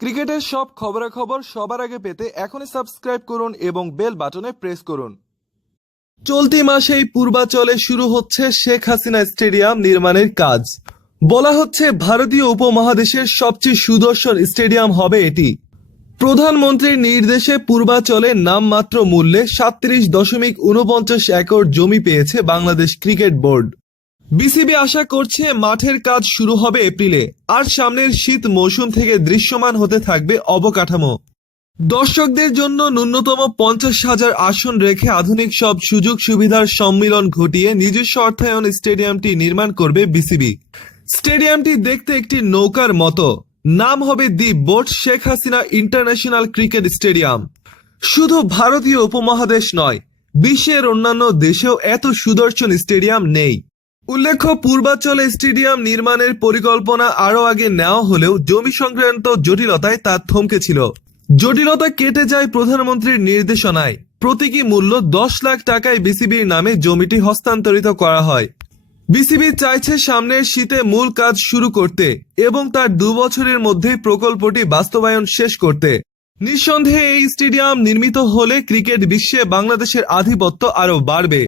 ক্রিকেটের সব খবরাখবর সবার আগে পেতে এখনই সাবস্ক্রাইব করুন এবং বেল বাটনে প্রেস করুন। চলতি মাসেই পূর্বাচলে শুরু হচ্ছে শেখ হাসিনা স্টেডিয়াম নির্মাণের কাজ। বলা হচ্ছে ভারতীয় উপমহাদেশের সবচেয়ে সুদর্শন স্টেডিয়াম হবে এটি। প্রধানমন্ত্রীর নির্দেশে পূর্বাচলে নামমাত্র মূল্যে সাতত্রিশ দশমিক উনপঞ্চাশ একর জমি পেয়েছে বাংলাদেশ ক্রিকেট বোর্ড। বিসিবি আশা করছে মাঠের কাজ শুরু হবে এপ্রিলে, আর সামনের শীত মৌসুম থেকে দৃশ্যমান হতে থাকবে অবকাঠামো। দর্শকদের জন্য ন্যূনতম পঞ্চাশ হাজার আসন রেখে আধুনিক সব সুযোগ সুবিধার সম্মিলন ঘটিয়ে নিজস্ব অর্থায়ন স্টেডিয়ামটি নির্মাণ করবে বিসিবি। স্টেডিয়ামটি দেখতে একটি নৌকার মতো। নাম হবে the boat Sheikh Hasina international cricket stadium. শুধু ভারতীয় উপমহাদেশ নয়, বিশ্বের অন্যান্য দেশেও এত সুদর্শন স্টেডিয়াম নেই। উল্লেখ্য পূর্বাঞ্চলে স্টেডিয়াম নির্মাণের পরিকল্পনা আরও আগে নেওয়া হলেও জমি সংক্রান্ত জটিলতায় তা থমকে ছিল। জটিলতা কেটে যায় প্রধানমন্ত্রীর নির্দেশনায়। প্রতীকী মূল্য দশ লাখ টাকায় বিসিবির নামে জমিটি হস্তান্তরিত করা হয়। বিসিবি চাইছে সামনের শীতে মূল কাজ শুরু করতে এবং তার দু বছরের মধ্যেই প্রকল্পটি বাস্তবায়ন শেষ করতে। নিঃসন্দেহে এই স্টেডিয়াম নির্মিত হলে ক্রিকেট বিশ্বে বাংলাদেশের আধিপত্য আরও বাড়বে।